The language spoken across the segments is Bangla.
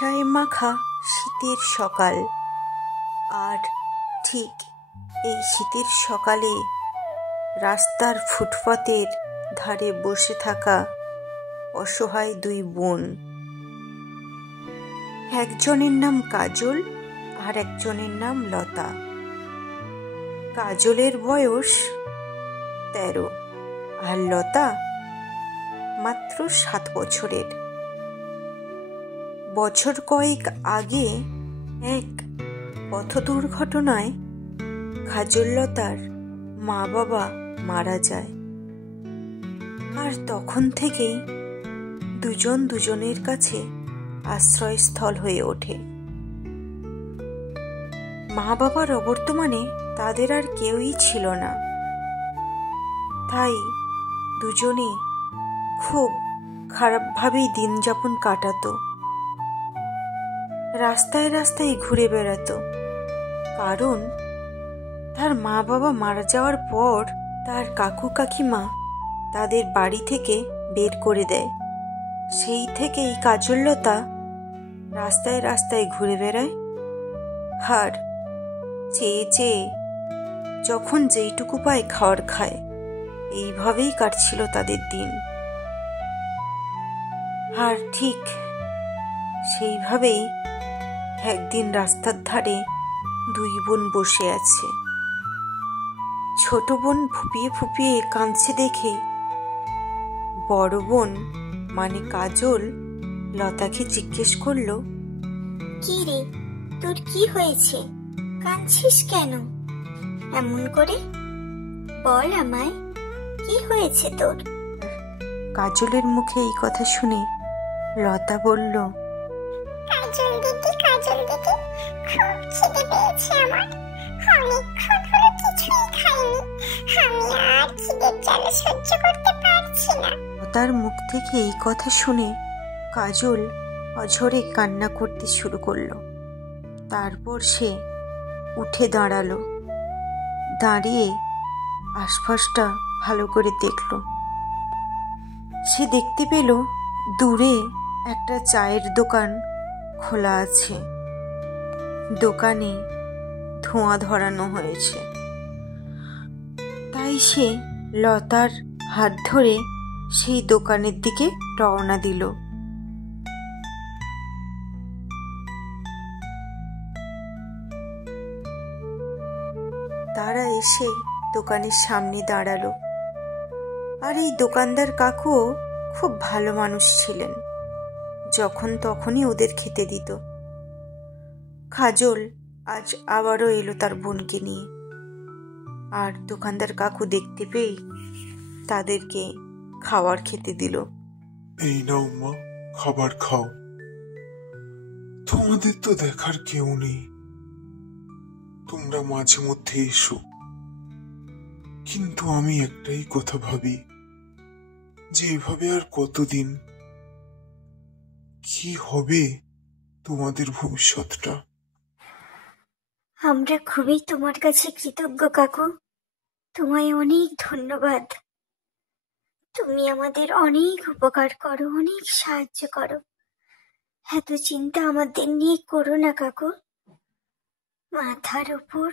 কুয়াশায় মাখা শীতের সকাল। আর ঠিক এই শীতের সকালে রাস্তার ফুটপাতের ধারে বসে থাকা অসহায় দুই বোন, একজনের নাম কাজল আর একজনের নাম লতা। কাজলের বয়স 13 আর লতা মাত্র 7 বছরের। বছর কয়েক আগে এক পথ দুর্ঘটনায় কাজললতার মা বাবা মারা যায়। আর তখন থেকেই দুজন দুজনের কাছে আশ্রয়স্থল হয়ে ওঠে। মা বাবার অবর্তমানে তাদের আর কেউই ছিল না, তাই দুজনে খুব খারাপভাবেই দিন যাপন কাটাতো। রাস্তায় রাস্তায় ঘুরে বেড়াতো, কারণ তার মা বাবা মারা যাওয়ার পর তার কাকু কাকিমা তাদের বাড়ি থেকে বের করে দেয়। সেই থেকেই কাজললতা রাস্তায় রাস্তায় ঘুরে বেড়ায়, আর চেয়ে চেয়ে যখন যেইটুকু পায় খাওয়ার খায়। এইভাবেই কাটছিল তাদের দিন। আর ঠিক সেইভাবেই একদিন রাস্তার ধারে দুই বোন বসে আছে। ছোট বোন ফুপিয়ে ফুপিয়ে কাঁদছে দেখে বড় বোন মানে কাজল লতাকে জিজ্ঞেস করলো, কি রে, তোর কি হয়েছে? কাঁদছিস কেন এমন করে? বল আমায়, কি হয়েছে তোর? কাজলের মুখে এই কথা শুনে লতা বলল, কাজল দিদি, কাজল দিদি, খুব খিদে পেয়েছে আমার। অনেকক্ষণ হলো কিছুই খাইনি। আমি আর খিদের জ্বালা সহ্য করতে পারছি না। লতার মুখ থেকে এই কথা শুনে কাজল অঝরে কান্না করতে শুরু করলো। তারপর সে উঠে দাঁড়ালো। দাঁড়িয়ে আশপাশটা ভালো করে দেখল। সে দেখতে পেল দূরে একটা চায়ের দোকান খোলা আছে। দোকানে ধোঁয়া ধরানো হয়েছে। তাই সে লতার হাত ধরে সেই দোকানের দিকে রওনা দিল। তারা এসে দোকানের সামনে দাঁড়ালো। আর এই দোকানদার কাকু খুব ভালো মানুষ ছিলেন, যখন তখনই ওদের খেতে দিত। কাজল আজ আবারও এলো তার বোনকে নিয়ে। আর দোকানদার কাকু দেখতে পেয়ে তাদেরকে খাবার খেতে দিল। এই নাও মা, খাবার খাও। তোমাদের তো দেখার কেউ নেই, তোমরা মাঝে মধ্যে এসো। কিন্তু আমি একটাই কথা ভাবি, যে এভাবে আর কতদিন? কি হবে তোমাদের ভবিষ্যৎটা? আমরা খুবই তোমার কাছে কৃতজ্ঞ কাকু। তোমায় অনেক ধন্যবাদ। তুমি আমাদের অনেক উপকার করো, অনেক সাহায্য করো। এত চিন্তা আমাদের নিয়ে করো না কাকু। মাথার উপর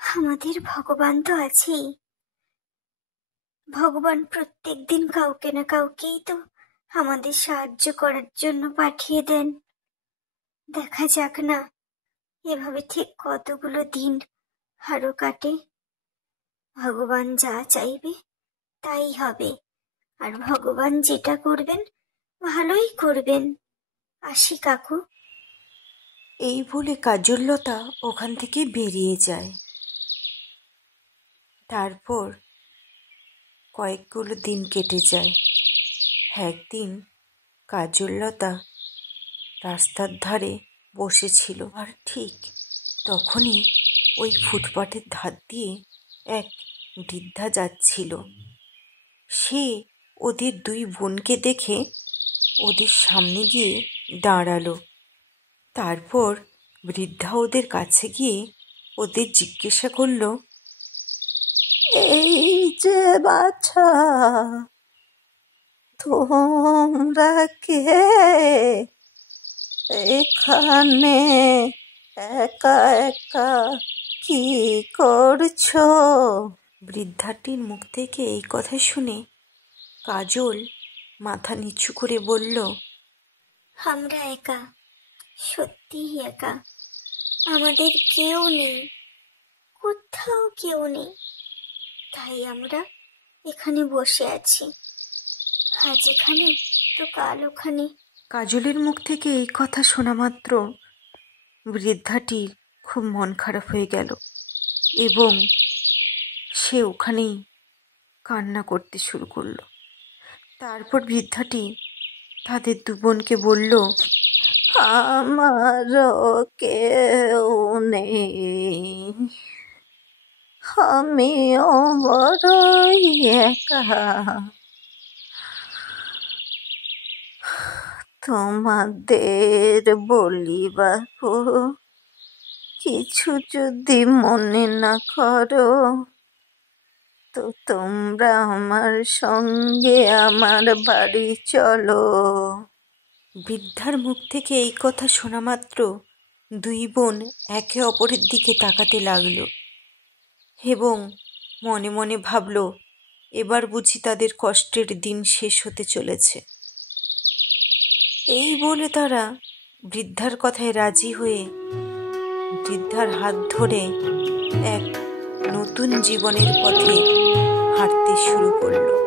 আমাদের ভগবান তো আছেই। ভগবান প্রত্যেক দিন কাউকে না কাউকেই তো আমাদের সাহায্য করার জন্য পাঠিয়ে দেন। দেখা যাক না এভাবে ঠিক কতগুলো দিন আরো কাটে। ভগবান যা চাইবে তাই হবে, আর ভগবান যেটা করবেন ভালোই করবেন। আসি কাকু। এই বলে কাজললতা ওখান থেকে বেরিয়ে যায়। তারপর কয়েকগুলো দিন কেটে যায়। একদিন কাজললতা রাস্তার ধারে বসেছিল, আর ঠিক তখনই ওই ফুটপাতের ধার দিয়ে এক বৃদ্ধা যাচ্ছিল। সে ওদের দুই বোনকে দেখে ওদের সামনে গিয়ে দাঁড়ালো। তারপর বৃদ্ধা ওদের কাছে গিয়ে ওদের জিজ্ঞাসা করলো, এই যে বাচ্চা, তোমরা কে? এখানে একা একা কি করছো? বৃদ্ধাটির মুখ থেকে এই কথা শুনে কাজল মাথা নিচু করে বলল, আমরা একা, সত্যিই একা। আমাদের কেউ নেই, কোথাও কেউ নেই, তাই আমরা এখানে বসে আছি। আজ এখানে তো কাল ওখানে। কাজলের মুখ থেকে এই কথা শোনা মাত্র বৃদ্ধাটির খুব মন খারাপ হয়ে গেল এবং সে ওখানেই কান্না করতে শুরু করলো। তারপর বৃদ্ধাটি তাদের দু বোনকে বলল, আমারও কেউ নেই, আমিও বড়ই একা। তোমাদের বলি বাপু, কিছু যদি মনে না করো তো তোমরা আমার সঙ্গে আমার বাড়ি চলো। বৃদ্ধার মুখ থেকে এই কথা শোনা মাত্র দুই বোন একে অপরের দিকে তাকাতে লাগলো এবং মনে মনে ভাবল, এবার বুঝি তাদের কষ্টের দিন শেষ হতে চলেছে। এই বলে তারা বৃদ্ধার কথায় রাজি হয়ে বৃদ্ধার হাত ধরে এক নতুন জীবনের পথে হাঁটতে শুরু করলো।